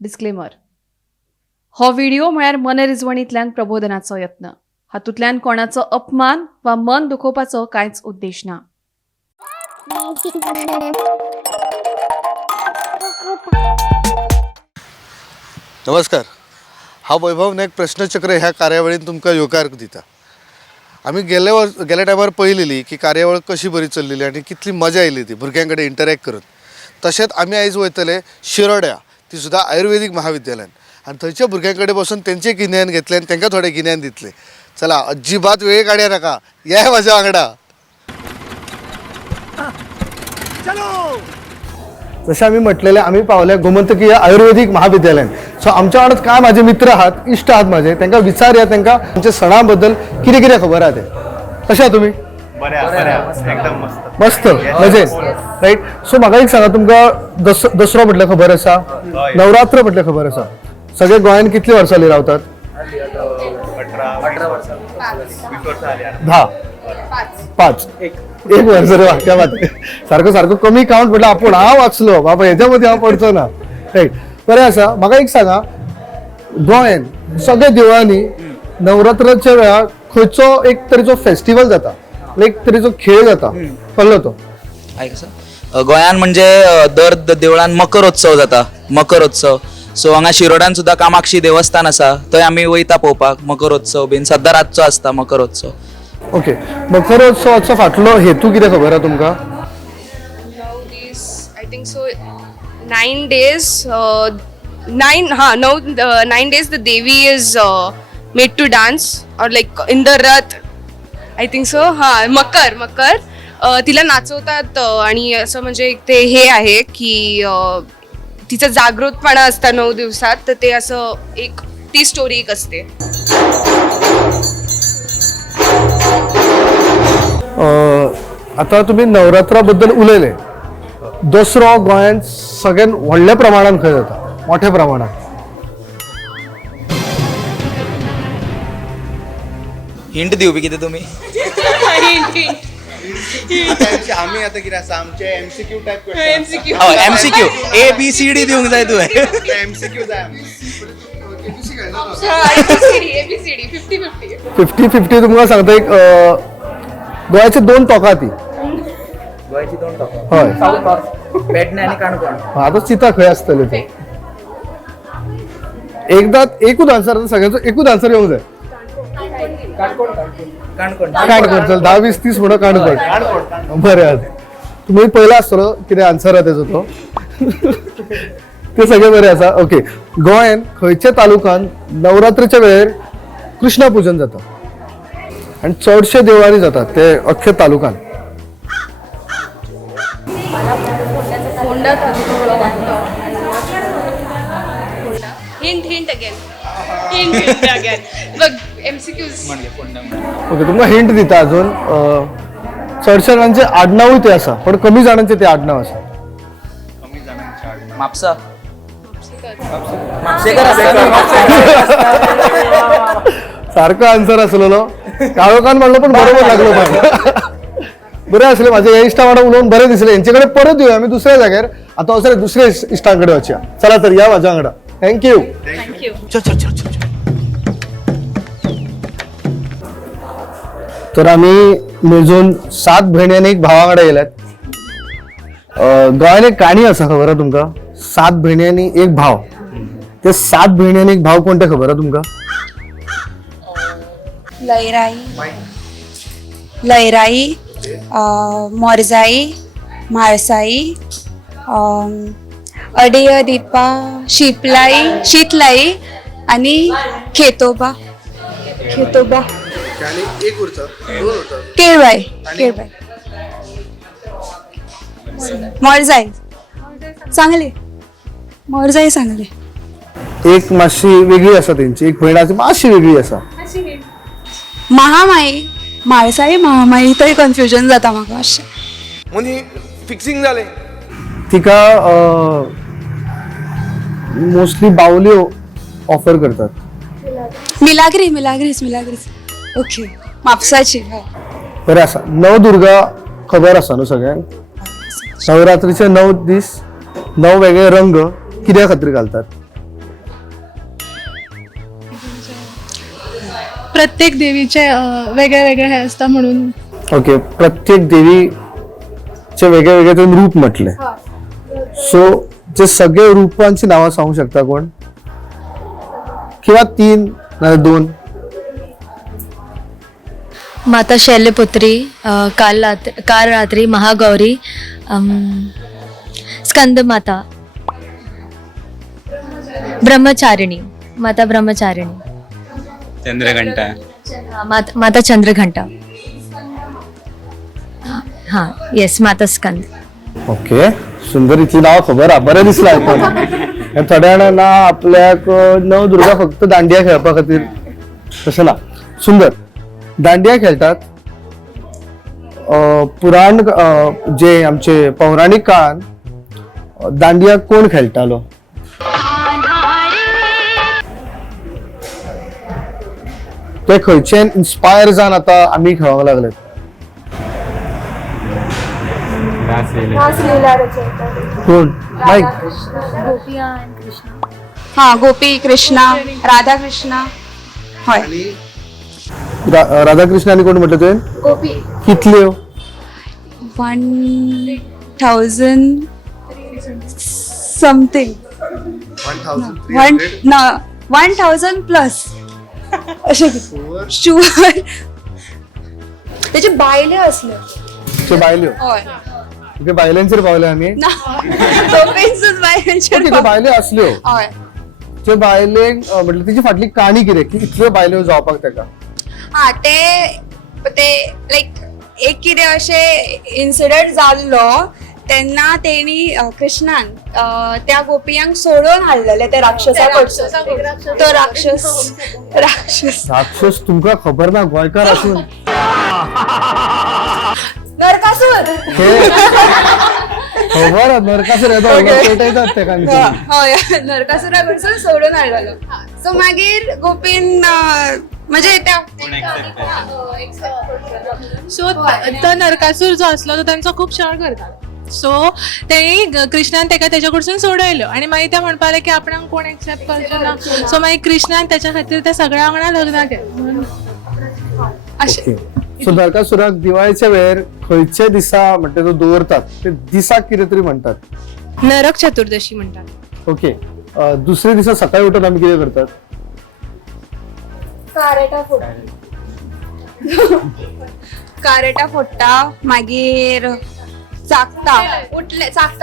Disclaimer हो video म्हळ्यार मनरिजवणींतल्यान प्रबोधनाचो यत्न. हातूंतल्यान कोणाचो अपमान वा मन दुखोवपाचो कांयच उद्देश ना. नमस्कार. हांव वैभव नायक प्रश्नचक्र ह्या कार्यावळीन तुमकां येवकार दिता. आमी गेल्या टायमार पळयलेली की कार्यावळ कशी बरी चल्लेली आनी कितली मजा आयली ती भुरग्यां कडेन इंटरॅक्ट करून. तशेंच आमी आयज वयतले शिरोड्या, ती सुद्दां आयुर्वेदीक महाविद्यालयान, आनी थंयच्या भुरग्यां कडेन बसून तेंचें गिन्यान घेतलें आनी तांकां थोडें गिन्यान दितलें. चला, अजिबात वेळ काडया नाका, या म्हाज्या वांगडा. जसे आम्ही म्हटलेले आम्ही पावले गोमंतकीय आयुर्वेदिक महाविद्यालयान. सो आमच्या वांगडा काय माझे मित्र आहात, इश्ट आहात माझे, तांकां विचारया तांकां आमच्या सणा बद्दल कितें कितें खबर आहा ते. कशें आहा तुमी? एकदम मस्त. मस्त मजेत, राईट. सो म्हाका एक सांगा, तुमकां दसरो म्हटल्यार खबर आसा, नवरात्र म्हटल्यार खबर आसा. सगळे गोंयान कितली वर्सां रावतात? 10 5 एक वर्ष रे. वाक्या बात सारखं सारखं कमी काउंट म्हटलं आपण हांव वाचलो बाबा, ह्याच्यामध्ये हांव पडचो ना, राईट. बरें आसा. म्हाका एक सांगा, गोंयान सगळ्या देवळांनी नवरात्राच्या वेळार खंयचो एक तरेचो फेस्टिवल जाता, एक तरेचो खेळ जाता, कळ्ळो तो? गोंयान म्हणजे दर देवळान मकरोत्सव जाता, मकरोत्सव. सो हांगा शिरोड्यान सुद्दां कामाक्षी देवस्थान आसा, थंय आमी वयता पळोवपाक मकरोत्सव बीन. सद्दां रातचो आसता मकरोत्सव. ओके. मकरोत्सवाचो फाटलो हेतू कितें खबर आहा तुमकां? I think so 9 days 9 days the Devi is made to dance or like in the rath. I think so. मकर तिला नाचवतात आणि असं म्हणजे ते हे आहे की तिचा जागृतपणा असता 9 दिवसात, तर ते असं एक ती स्टोरी एक असते. आता तुम्ही नवरात्रा बद्दल उलयले. दसरो गोंयान सगळ्यात व्हडल्या प्रमाणात खंय जाता, मोठ्या प्रमाणात? हिंट दिवं बी कितें तुमी? आम्ही आता किती आसा आमचे MCQ type MCQ. MCQ ABCD दिवंक जाय तुवें. एमसीक्यू जाय. ABCD 50-50. 50-50 तुमकां सांगता. एक गोंयाचे 2 टोकां ती. गोंयची 2 टोकां. हय. साऊथ नॉर्थ, पेडणे आनी काणकोण. आता चिता खंय आसतले ते. एकदा एकूच आन्सर, सगळ्यांचो एकूच आन्सर येवंक जाय. काणकोण. चल 10 20 30 म्हणून काणकोण. बरें आसा. तुम्ही पयला आसतलो कितें आन्सर आहा तेजो तो. ते सगळे बरे आसा. ओके. गोंयान खंयच्या तालुक्यान नवरात्रेच्या वेळेर कृष्ण पूजन जाता आणि चडशे देवळांनी जातात ते अख्ख्या तालुक्यान? Hint again. बघ MCQs. ओके. तुमकां हिंट दिता अजून. चडशे जाणांचे आडनावूय ते आसा, पण कमी जाणांचे ते आडनाव आसा. म्हापसा. सारको आन्सर आसलेलो. काळोखान म्हणलो पण बरोबर लागलो. पण बरें आसलें. म्हाजे हे इश्टा वांगडा उलोवन बरें दिसलें. हेंचे कडेन परत येवया आमी दुसऱ्या जाग्यार. आतां वचून दुसऱ्या इश्टां कडेन वचया. चला तर या म्हाज्या वांगडा. थँक्यू. तर आम्ही मेजून 7 भयणी आनी 1 भावा वांगडा येयल्यात. गोंयान एक काणी आसा, खबर आहा तुमकां? 7 भयणी आनी 1 भाव. ते 7 भयणी आनी 1 भाव कोणते खबर आहा तुमकां? लयराई, मोरजाई, म्हाळसाई, अडेय दिपा, शीतलाई आणि खेतोबा. केळबाई. मोरजाई चांगले. एक मातशी वेगळी आसा तेंची, एक भयण आसा मातशी वेगळी आसा. महामाई, म्हाळसाई, महामाई, थंय कन्फ्युजन जाता म्हाका मातशें. म्हणजे फिक्सिंग झाले. तिका मोस्टली बावल्यो ऑफर करतात. मिलाग्रीस. ओके. म्हापसाची. बरें आसा. नवदुर्गा खबर आसा न्हू सगळ्यांक? नवरात्रीचे 9 दीस 9 वेगळे रंग कित्या खातीर घालतात? प्रत्येक देवीचे वेगळे वेगळे हे असतं म्हणून. ओके, प्रत्येक देवीचे वेगळे वेगळे तुम्ही रूप म्हटले. सो जे सगळे रूपांची नावं सांगू शकता कोण, किंवा 3 नाही 2? माता शैल्यपुत्री, काल रात्री महागौरी, स्कंद माता, ब्रह्मचारिणी, माता ब्रह्मचारिणी, चंद्रघंटा, माता चंद्रघंटा. हाँ येस, माता स्कंद. ओके, सुंदर. इथली नाव खबर बरं दिसलं ऐकून. या थोड्या वेळानं आपल्याक नवदुर्गा फक्त दांडिया खेळपा खातीर तसं ना. सुंदर. दांडिया खेळतात. पुराण जे आमचे पौराणिक काळान दांडिया कोण खेळटालो? ते खंयचे इन्स्पायर जावन आतां आमी खेळोंक लागले? कोण? माईक. हा, गोपी कृष्णा, राधा कृष्णा. होय. राधाकृष्ण आणि कोण म्हटलं ते? गोपी. कितल्यो? 1000 समथिंग. 1000 प्लस असे शुअर. त्याचे बायले असले. ते बायल्यो. होय. ते बायलांचेर पावले आम्ही. गोपींचेच बायलांचे. ओके, ते बायले असल्यो. होय. ते बायलेक म्हटलं तिची फाटली काणी कितें की इतल्यो बायल्यो जावपाक तेका? हा, ते लाईक एक कितें अशें इन्सिडंट जाल्लो तेन्ना तेणी कृष्णान त्या गोपियांक सोडून हाडलेले ते राक्षसा कडसून. तो राक्षस तुमका खबर ना गोंयकार असून? नरकासूर. खबर नरकासूर येतो पेटयतात तेका. होय, नरकासुरा कडसून सोडून हाडलेलो. सो मागीर गोपीन म्हणजे त्या सो तो नरकासूर जो असलो तो तांचो खूप छळ करतालो. सो तेणी कृष्णान ताका तेच्या कडसून सोडयलो आणि मागीर ते म्हणपाक लागले की आपणाक कोण एक्सेप्ट करचो ना. सो मागीर कृष्णान त्याच्या खातीर त्या सगळ्या वांगडा लग्न केलें. ओके. सो नरकासुराक दिवाळीच्या वेळेर खंयचे दिसा म्हणटा तो दवरतात ते दिसाक कितें तरी म्हणतात? नरक चतुर्दशी म्हणतात. ओके. दुसरे दिसा सकाळी उठून आम्ही कितें करतात? कारेटा फोडटा, मागीर चाकता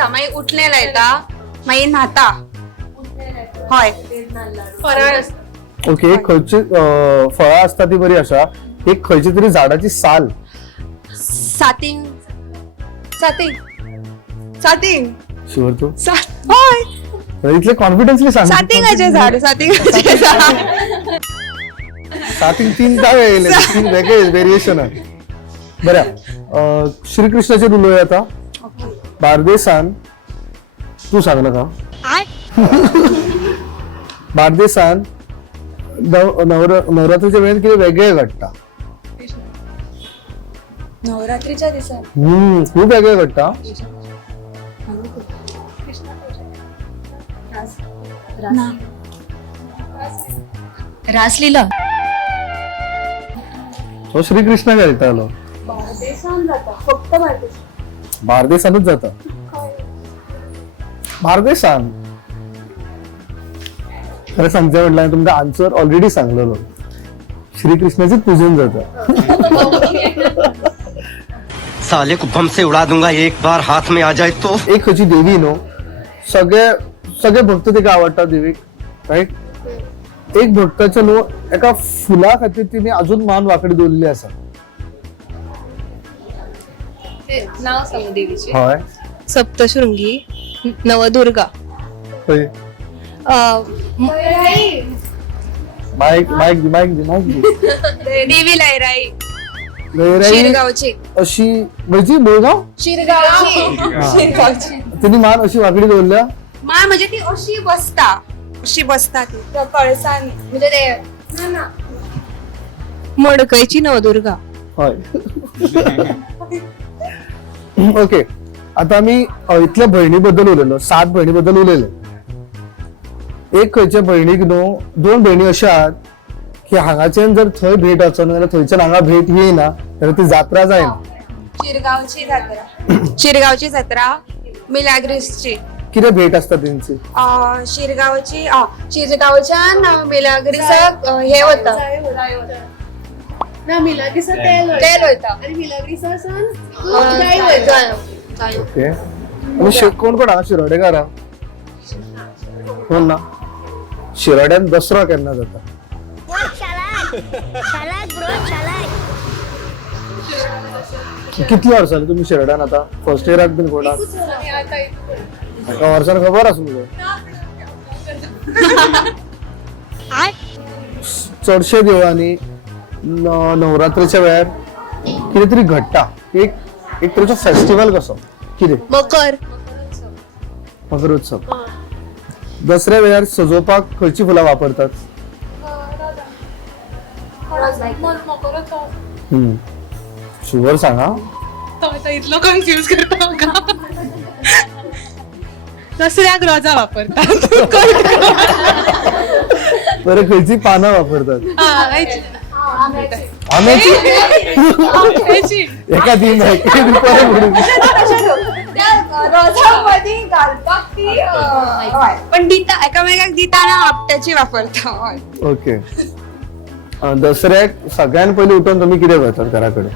मागीर उठणे लायता, मागीर न्हाता. होय. फराळ. ओके. एक खंयची फळां असता ती बरी आसा. एक खंयची तरी झाडाची साल. सातींग. शुअर तू? होय, इतले कॉन्फिडन्सली सांग. सातिंगाचे झाड. सातींग 3 जागे येयले. 3 वेगळे व्हेरिएशन आहे. बऱ्या. श्रीकृष्णाचे उलोवया आता. बार्देसान तू सांग ना का? बार्देसान नवरात्रीच्या वेळेत कितें वेगळें घडटा? नवरात्रीच्या दिसा खूप वेगळें घडटा. रासलीला. तो श्रीकृष्ण खेळटालो. बार्देसानूच जाता. बार्देसान खरं सांगते म्हटलं तुमका आन्सर ऑलरेडी सांगलेलो. श्रीकृष्णाचीच पूजन जाता. साले को बम से उड़ा दूंगा एक बार हाथ में आ जाए तो. एक खंयची देवी न्हू, सगळे भक्त तिका आवडटा देवीक, राईट? एक भक्ताच्या न्हू एका फुला खातीर तिने अजून मान वाकडी दवरलेली आसा. नाव सांगू देवीचे. हय. सप्तशृंगी, नवदुर्गा. खंय? माईक देवी लयराई. लयराई शिरगावची. अशी म्हणजे मुळगाव शिरगावची. तिने मान अशी वाकडी दवरल्या. मा म्हणजे ती अशी बसता ती त्या कळसान म्हणजे ते मडकयची नवदुर्गा. हय. ओके. आता आम्ही इथल्या भयणी बद्दल उलयलो, 7 भयणी बद्दल उलयले. एक खंयच्या भयणीक न्हू 2 भयणी अशा आहात की हांगाच्यान जर थंय भेट वचोन जाल्यार थंयच्यान हांगा भेट येयना जाल्यार ती जात्रा जायना. शिरगावची जत्रा मिलाग्रिसची. कितें भेट आसता तेंची? शिरगावच्यान मिलाग्रिसाक हे होता तेल वयता. ओके. आणि कोण कोण हांगा शिरोडेकार कोण ना? शिरोड्यान दसरो केन्ना जाता? कितली वर्सां जाली तुमी शिरोड्यान आता? फर्स्ट इयराक बीन कोणाक? एका वर्सान खबर आसा मुगो. चडशे देवळांनी नवरात्रीच्या वेळार कितें तरी घडटा. एक तरेचो फेस्टिवल कसो कितें? मकरोत्सव. दसऱ्या वेळार सजोवपाक खंयची फुलां वापरतात? शुवर सांगा. इतलो कन्फ्यूज करता म्हाका. दसऱ्याक रोजा वापरतात. बरं खंयची पानां वापरतात? आंब्याची. एका दिन पण एकामेकाक दिताना आपट्याची वापरता. ओके. दसऱ्याक सगळ्यात पयलीं उठून तुम्ही कितें करतात घरा कडेन?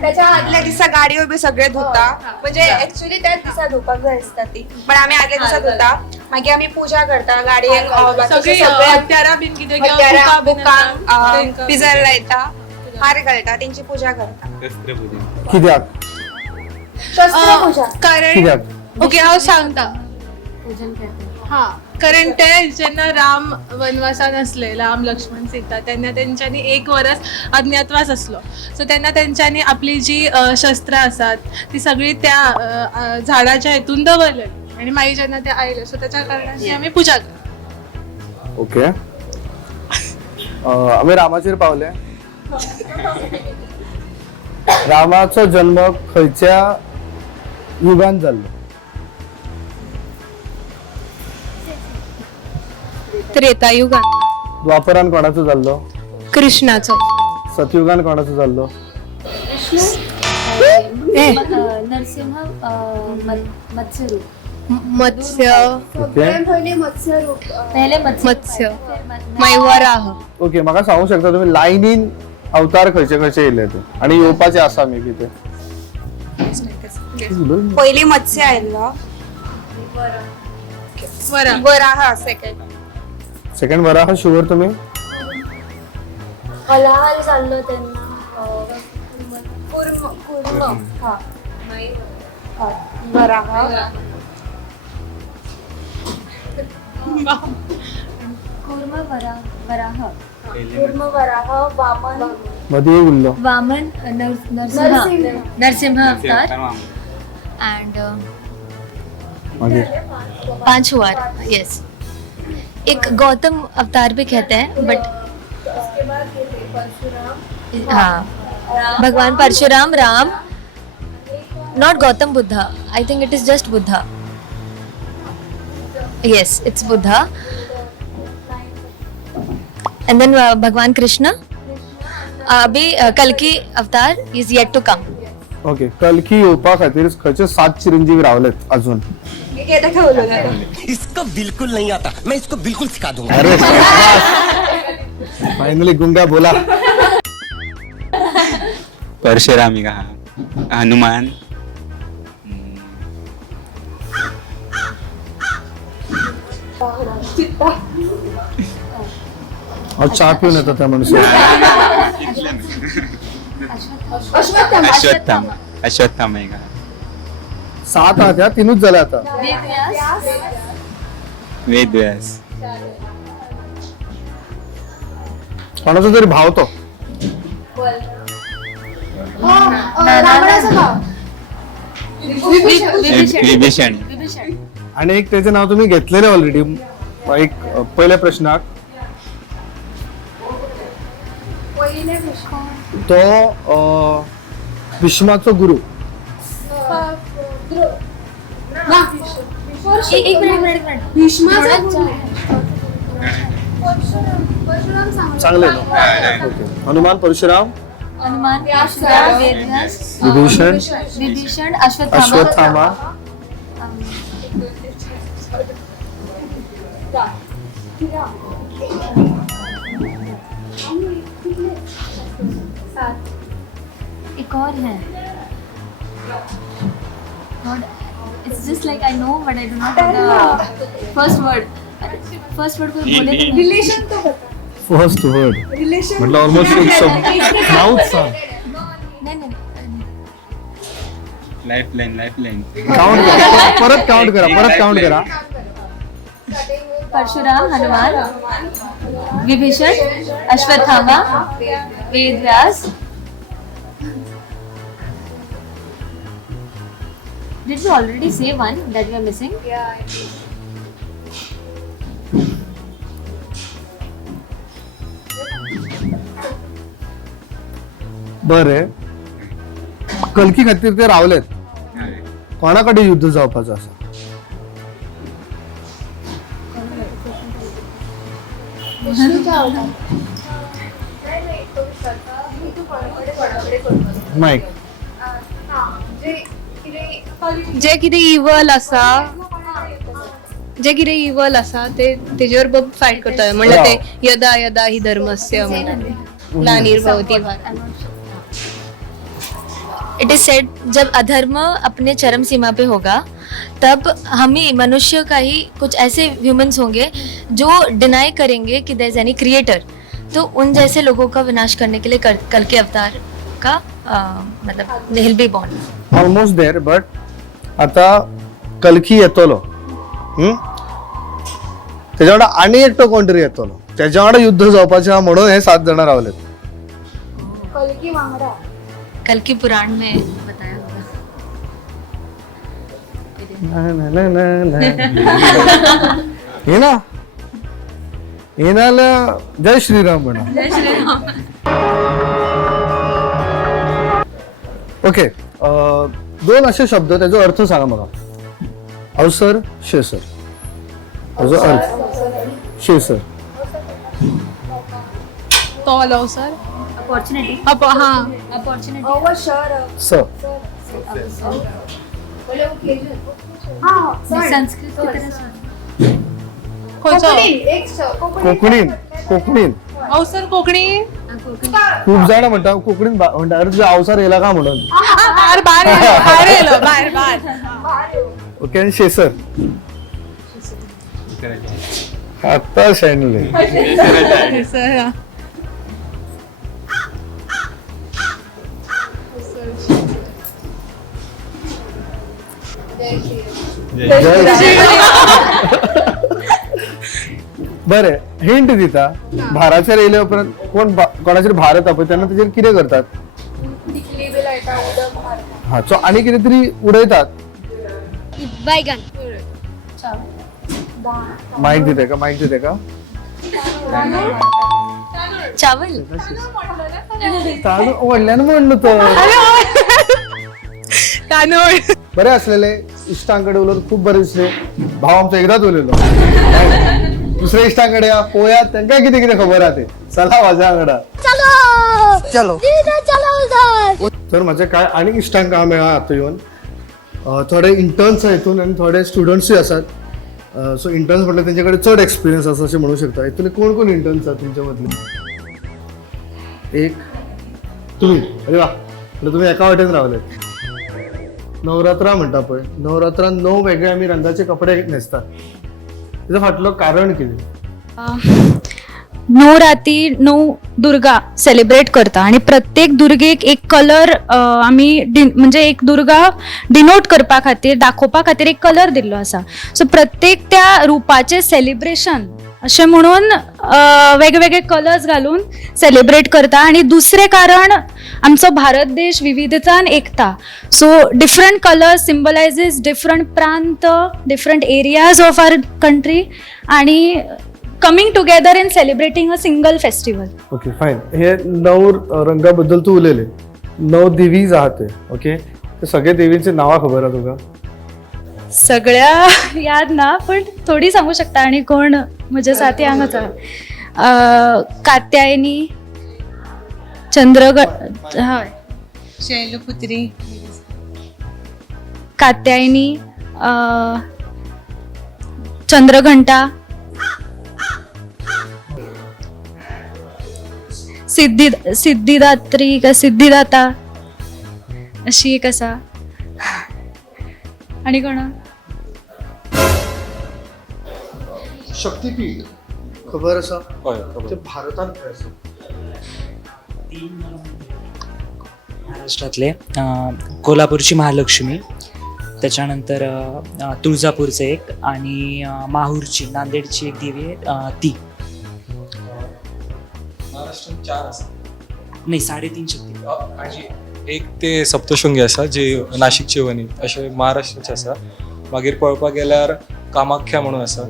त्याच्या आदल्या दिसा गाडयो बी सगळे धुता. म्हणजे ऍक्च्युली त्याच दिसा धुवपाक जाय आसता ती, पण आम्ही आदल्या दिसा धुता. मागीर आम्ही पूजा करता. गाडयेक हत्यारां बीन कितें बुकांक पिजर लायता, हार घालता, तेंची पूजा करता. कित्याक? कारण कित्याक? ओके हांव सांगता. कारण ते जेन्ना राम वनवासान असले, राम लक्ष्मण सीता, तेन्ना तेंच्यांनी 1 वर्स अज्ञातवास असलो. सो तेन्ना तेंच्यांनी आपली जी शस्त्रां आसात ती सगळी त्या झाडाच्या हेतून दवरलेली आणि मागीर जेन्ना ते आयले, सो त्याच्या कारणान आमी पूजा करता. ओके. आमी रामाचेर पावले. रामाचो जन्म खंयच्या युगान जाल्लो? त्रेतायुगान. द्वापरान कोणाचो जाल्लो? कृष्णाचो. सतयुगान कोणाचो जाल्लो? नरसिंह मत्स्य. ओके. पहिले मत्स्य. मागीर वराह. ओके. म्हाका सांगू शकता तुम्ही लायनीन अवतार खंयचे खंयचे येयले ते आणि येवपाचे आसा मी कितें? पयली मत्स्य आयल्लो, वराह सेकंड वराह. शुवर तुम्ही? कोलाहल जाल्लो तेन्ना वराह. वराह वामन. मध्ये एक उरलो. वामन नरसिंह अवतार एंड मागीर 5 हुआ. यस. एक गौतम अवतार भी कहते हैं बट हाँ भगवान Parshuram, Ram, not Gautam Buddha. I think it is just Buddha. Yes it's Buddha. End then भगवान कृष्ण. अभी कल्की अवतार is eight to come. Okay. कल्की येवपा खातीर खंयचे 7 चिरंजीव रावलेत अजून? इसको बिल्कुल नहीं आता, मैं इसको बिल्कुल सिखा दूंगा. अरे फाइनली गुंगा बोला. परशुराम ही कहा, हनुमान, चहा पिऊन येतो त्या मनुष्य. अश्वत्थामा ही कहा. 7 आहात ह्या 3च झाल्या आता. वेदव्यास. कोणाचा तरी भाव तो. विभीषण. आणि एक त्याचे नाव तुम्ही घेतलेले ऑलरेडी. एक पहिल्या प्रश्नाक तो भीष्माचो गुरु एक मिनिट चांगले ओके. हनुमान परशुराम हनुमान परशुराम वेदव्यास विभीषण विभीषण अश्वत्थामा अश्वत्थामा एक और है. It's just like I know but I do not know the first word. First word कोई बोले तो रिलेशन तो बता. फर्स्ट वर्ड रिलेशन म्हटलं ऑलमोस्ट एक शब्द नावच सांग. नहीं लाईफलाईन काउंट करा परत काउंट करा Parshuram Hanuman Vibhishan Ashwatthama Vedvyas. Did we already say one that we are missing? बरे कलकी खातीर ते रावलेत. कोणाकडे युद्ध जावपाचं असं माईक जे कितें इवल आसा ते तेजेवर फायट करता म्हणल्यार ते यदा यदा ही धर्मस्य म्हणून ग्लानिर्भवति भारत. इट इज सेड जब अधर्म अपने चरम सीमा पे होगा तब हम ही मनुष्य का ही कुछ ऐसे ह्यूमंस होंगे जो डिनाई करेंगे कि देयर इज एनी क्रिएटर. तो उन जैसे लोगों का विनाश करने के लिए कल के अवतार का मतलब will be born. Almost there. But आता कलकी येतलो त्याच्या वांगडा आनी एकटो कोण तरी येतलो त्याच्या वांगडा युद्ध जावपाचें म्हणून हे 7 जण रावलेत. कलकी वांगडा कल की पुराण में बताया होगा. येनाला जय श्रीराम म्हणा. ओके. 2 असे शब्द त्याचा अर्थ सांगा मला. अवसर शेसर. त्याचा अर्थ शेसर. तो वाला अवसर अपॉर्चुनिटी अपॉर्चुनिटी अवसर स संस्कृत की तरह से कोकणीन अवसर कोकणी खूप जण म्हणतात कोकणीन म्हणतात अरे तुझा अवसर येला का म्हणून. बाहेर ओके. आणि शेसर आता शेणले. बरे हिंट दिता भाराचेर येयले उपरांत कोण कोणाचेर भार येता पळय तेन्ना तेजेर कितें करतात. हा सो आनी कितें तरी उडयतात. बैगन माईक दिते का चावल तांदूळ व्हडल्यान म्हणलो तो. तांदूळ बरे असलेले इश्टांकडे उलट खूप बरे दिसले. भाव आमचा एकदाच उलयलो. दुसऱ्या इश्टांकडे या पोयात त्यांना किती किती खबर आहे. चला माझ्या वांगडा चलो. तर माझे काय आणि इश्टांक मेळा आता येऊन थोडे इंटर्न्स हितून आणि थोडे स्टुडंट्सूय असतात. सो इंटर्न्स म्हटल्यार तेंच्याकडे चड एक्सपिरियन्स आसा अशें म्हणू शकता. हितून कोण कोण इंटर्न्स आहात तुमच्या मदले. एक तुम्ही. अरे वा. म्हणजे तुम्ही एका वाटेन रावले. नवरात्रा म्हणटा पळय नवरात्रान 9 वेगळे आमी रंगाचे कपडे न्हेसतात. त्याचं फाटलं कारण कितें. 9 राती 9 दुर्गा सेलिब्रेट करता आणि प्रत्येक दुर्गेक एक कलर आमी म्हणजे एक दुर्गा डिनोट करपा खातीर दाखोवपा खातीर एक कलर दिल्लो आसा. सो प्रत्येक त्या रुपाचे सेलिब्रेशन अशें म्हणून वेगवेगळे कलर्स घालून सेलिब्रेट करता. आणि दुसरें कारण आमचो भारत देश विविधतान एकता. So different colours symbolises different प्रांत different areas of our country आणि coming together in celebrating a single festival. Okay fine. हे 9 रंगाबद्दल तू उलयले. 9 देवी आहात ते. ओके. ते सगळे देवींचे नांवां खबर आहा तुका. सगळ्या याद ना पण थोडी सांगू शकता आणि कोण म्हज्या साथी हांगाचा कात्यायनी हय शैलपुत्री कात्यायनी चंद्रघंटा सिद्धिदात्री का सिद्धिदाता अशी एक आसा आणि कोण शक्तीपीठ खबर आसा ते भारतांत खंय आसा महाराष्ट्रातले कोल्हापूरची महालक्ष्मी, त्याच्यानंतर तुळजापूरचं एक आणि माहूरची नांदेडची एक देवी आहे ती. महाराष्ट्रात 4 आसा नाही 3.5 शक्ती आणि एक ते सप्तशृंगी आसा जी नाशिकची वणी अशे महाराष्ट्राचे आसा. मागीर पळोवपाक गेल्यार कामाख्या म्हणून आसा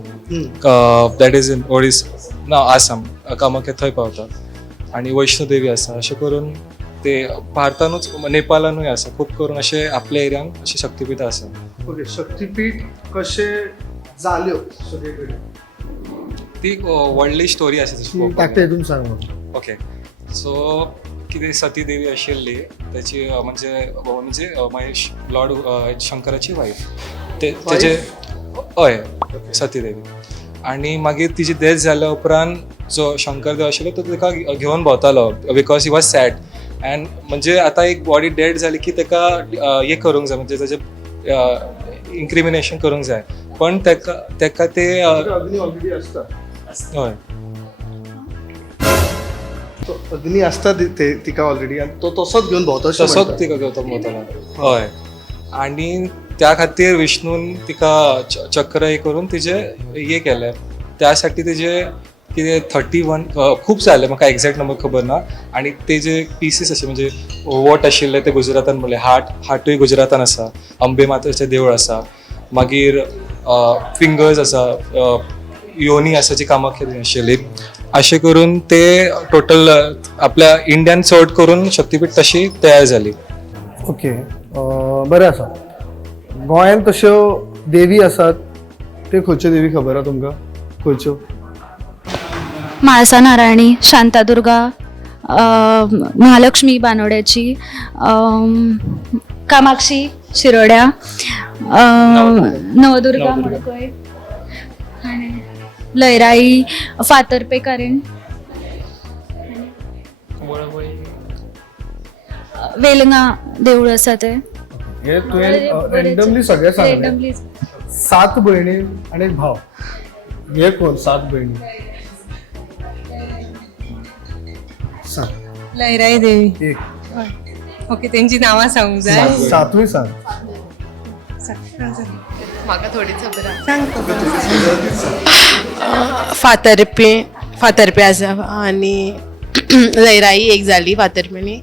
दॅट इज इन ओडिसा ना आसाम. कामाख्या थंय पावता आणि वैष्णोदेवी आसा. अशें करून ते भारतानूच नेपाळानूय आसा. खूब करून अशे आपल्या एरियांत अशी शक्तीपीठ आसा. ओके शक्तीपीठ कशे जाल्यो सगळे कडेन ती व्हडली स्टोरी आसा तशी. ताका हितून सांग म्हाका. ओके सो कितें सती देवी आशिल्ली त्याची म्हणजे महेश लॉर्ड शंकराची वाईफ तेजे हय सती देवी. आणि मागीर तिची डेथ जाल्या उपरांत जो शंकर देव आशिल्लो तो ताका घेवन भोंवतालो because he was sad. And म्हणजे आतां एक बॉडी डेड जाली की ताका हे करूंक जाय म्हणजे ताजें इन्क्रिमिनेशन करूंक जाय. पण ताका ते अग्नी ऑलरेडी आसता. हय अग्नी आसता तिका ऑलरेडी आणि तो तसोच घेवन भोंवता तसोच तिका घेवन भोंवतालो. हय आणि त्या खातीर विष्णून तिका चक्र हे करून तिचे हे केले. त्यासाठी तिचे कितें 31 खूब जाले म्हाका एक्झॅक्ट नंबर खबर ना. आणि ते जे पीसीस अशे म्हणजे वट आशिल्ले ते गुजरातान म्हणले. हार्टूय गुजरातान आसा. अंबे मातेचें देवूळ आसा. मागीर फिंगर्स आसा. योनी आसा जी कामाख्या आशिल्ली. अशें करून ते टोटल आपल्या इंडियान चड करून शक्तीपीठ तशी तयार जाली. ओके बरें आसा. गोंयांत तश्यो देवी आसात त्यो खंयच्यो देवी खबर आसा तुमकां खंयच्यो? म्हाळसा नारायणी, शांतादुर्गा, महालक्ष्मी बानोड्याची, कामाक्षी शिरोड्या, नवदुर्गा मडकय आणि लयराई, फातर्पेकारेण, वेलंगा देवूळ आसा ते. हे तुवें रँडमली सगळे सांगले. 7 भयणी आणि एक भाव. हे कोण 7 भयणी? सांग. लयराई देवी. एक ओके त्यांची नावां सांगूंक जाय. 7वी सांग. म्हाका थोडी खबर आहा. फातर्पे आसा आणि लयराई एक जाली फातर्पेनी.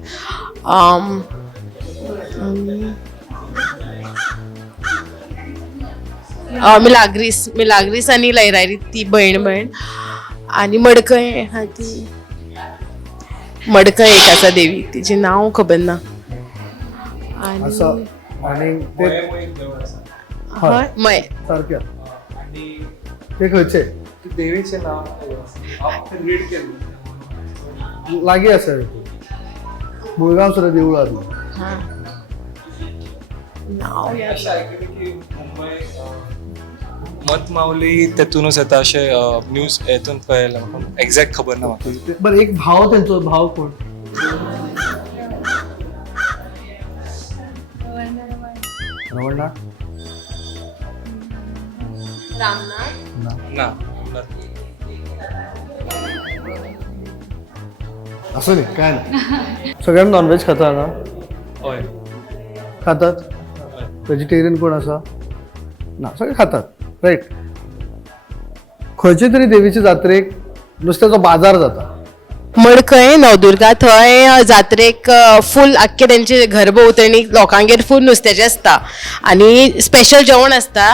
मिलाग्रीस आणि लयराई ती भयण आणि मडकय एक आसा देवी तिचे नाव खबर ना. आणि मय सारक्या ते खंयचे देवीचे नाव रीड केलं लागीं आसा. मुळगांव सुद्दां देवूळ आसा. नाव मतमावली तेतूनच येता अशे न्यूज हेतून कळयला. म्हाका एक्झॅक्ट खबर ना म्हाका. बरं एक भाव तेंचो भाव कोण? रवळनाथ ना असं नाही काय नाही. सगळ्यांना नॉनव्हेज खाता ना? हय खातात. व्हेजिटेरियन कोण आसा? ना सगळे खातात. राईट. खंयचे तरी देवीचे जात्रेक नुस्त्याचो बाजार जाता. मडकय नवदुर्गा थंय जात्रेक फूल आख्खे तेंचे घरभोंवतणी लोकांगेर फूल नुस्त्याचें आसता आणि स्पेशल जेवण आसता.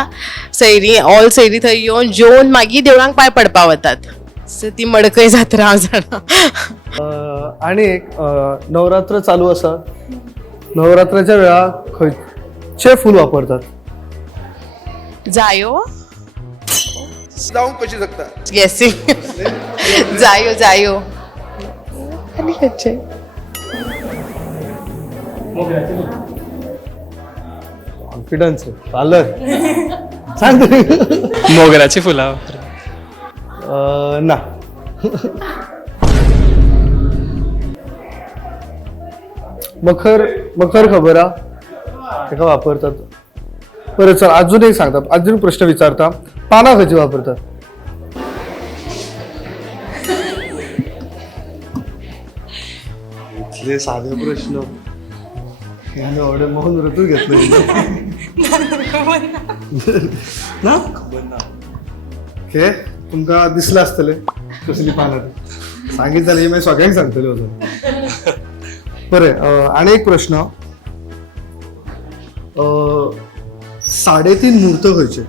ऑल सैरी थंय येवन जेवन मागीर देवळांक पांय पडपा वतात. सो ती मडकय जात्रा हांव जाणा. आणि एक नवरात्र चालू आसा. नवरात्राच्या वेळार खंयचे फूल वापरतात? जायो जाऊन कशी शकता गेसिंग जायो जायो आणि खंयचे कॉन्फिडन्स चालत सांग मोगऱ्याची फुलां ना मखर मखर खबर हा तेका वापरतात बरं चल अजून एक सांगता अजून प्रश्न विचारता पानां खंयची वापरतात इतले साधे प्रश्न एवढे मोहन ऋतू घेतले ना हे तुमका दिसलं असतले कसली पानं सांगितलं मी सगळ्यांक सांगतले अजून बरं आणि एक प्रश्न 3.5 मुहूर्त खंयचे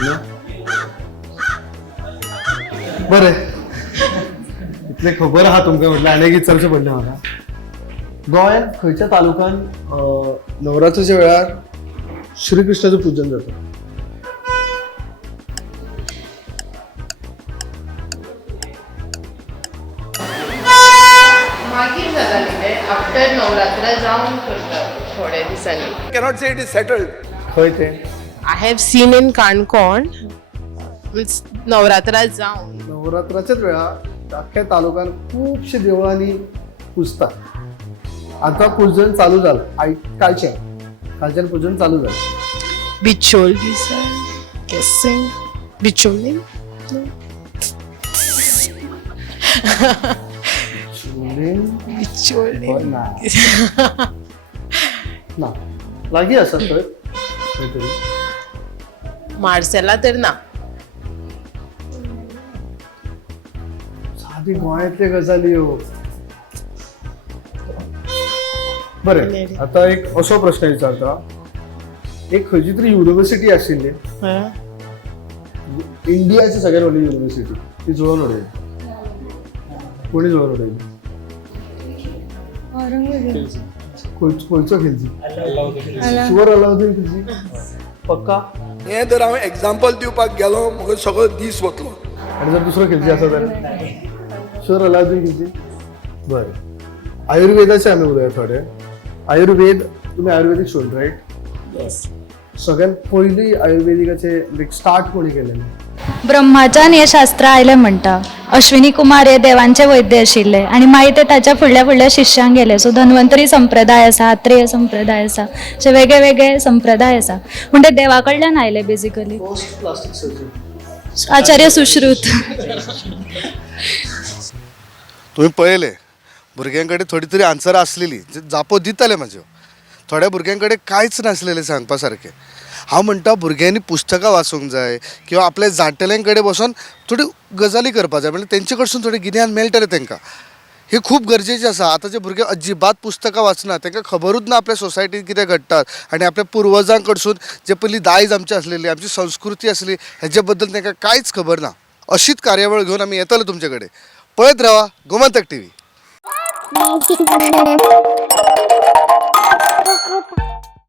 ना बरे इतले खबर आहा तुमकां म्हटलं अनेक विचारचें पडलें म्हाका गोंयांत खंयच्या तालुक्यान नवरात्रीच्या वेळार श्रीकृष्णाचं पूजन जाता मागीर जाताली ते आफ्टर नवरात्रा जावन करतात थोड्या दिसांनी cannot say it is settled खंय ते I have seen in Canacona means Navratra जावन नवरात्राच्याच वेळार अख्ख्या तालुक्यात खुबशे देवळांनी पुजतात आता पूजन चालू झालं कालच्यान पूजन चालू झालं बिचोली सर गेसिंग बिचोली बिचोली ना लागीं आसा थंय खंय मार्सेला तर ना सादी गोंयांतले गजाली ह्यो बरें आता एक असो प्रश्न विचारता एक खंयची तरी युनिव्हर्सिटी आशिल्ली इंडियाची सगळ्यात व्हडली युनिव्हर्सिटी ती जुळोवन उडयली कोणी जुळोवन उडयली खंयचो खिलजी शुअर अलाउद्दीन खिलजी पक्का हे जर हांव एग्जाम्पल दिवपाक गेलो म्हाका सगळो दीस वतलो आणि जर दुसरो खिलजी आसा जाल्यार शुअर अलाउद्दीन खिलजी बरें आयुर्वेदाचे आमी उलया थोडे आयुर्वेद तुम्ही आयुर्वेदिक स्टुडंट राईट सगळ्यात पयली आयुर्वेदिकाचे स्टार्ट कोणी केलेले ब्रह्माच्यान हे शास्त्र आयलें म्हणटा अश्विनी कुमार हे देवांचे वैद्य आशिल्ले आणि मागीर ते ताच्या फुडल्या फुडल्या शिष्यांक गेले सो धन्वंतरी संप्रदाय आसा आत्रेय संप्रदाय आसा अशे वेगळे वेगळे संप्रदाय आसा पूण ते देवा कडल्यान आयले बेसिकली प्लास्टिक सर्जन आचार्य सुश्रुत तुम्ही पळयले भुरग्यांकडे थोडी तरी आन्सर असलेली जे जापो दिताले म्हाज्यो थोड्या भुरग्यांकडे कांयच नासलेलें सांगपा सारकें हांव म्हणटा भुरग्यांनी पुस्तकां वाचूंक जाय किंवा आपल्या जाणटेल्यांकडे बसून थोडी गजाली करपा जाय म्हणजे तेंचे कडसून थोडें गिन्यान मेळटलें तांकां हे खूप गरजेचें आसा आतांचे भुरगे अजिबात पुस्तकां वाचना तांकां खबरूच ना आपल्या सोसायटीन कितें घडटात आनी आपल्या पुर्वजां कडसून जे पयलीं दायज आमची आसलेली आमची संस्कृती आसली हेजे बद्दल तांकां कांयच खबर ना अशीच कार्यावळ घेवन आमी येतले तुमचे कडेन पळयत रावा गोमंतक TV.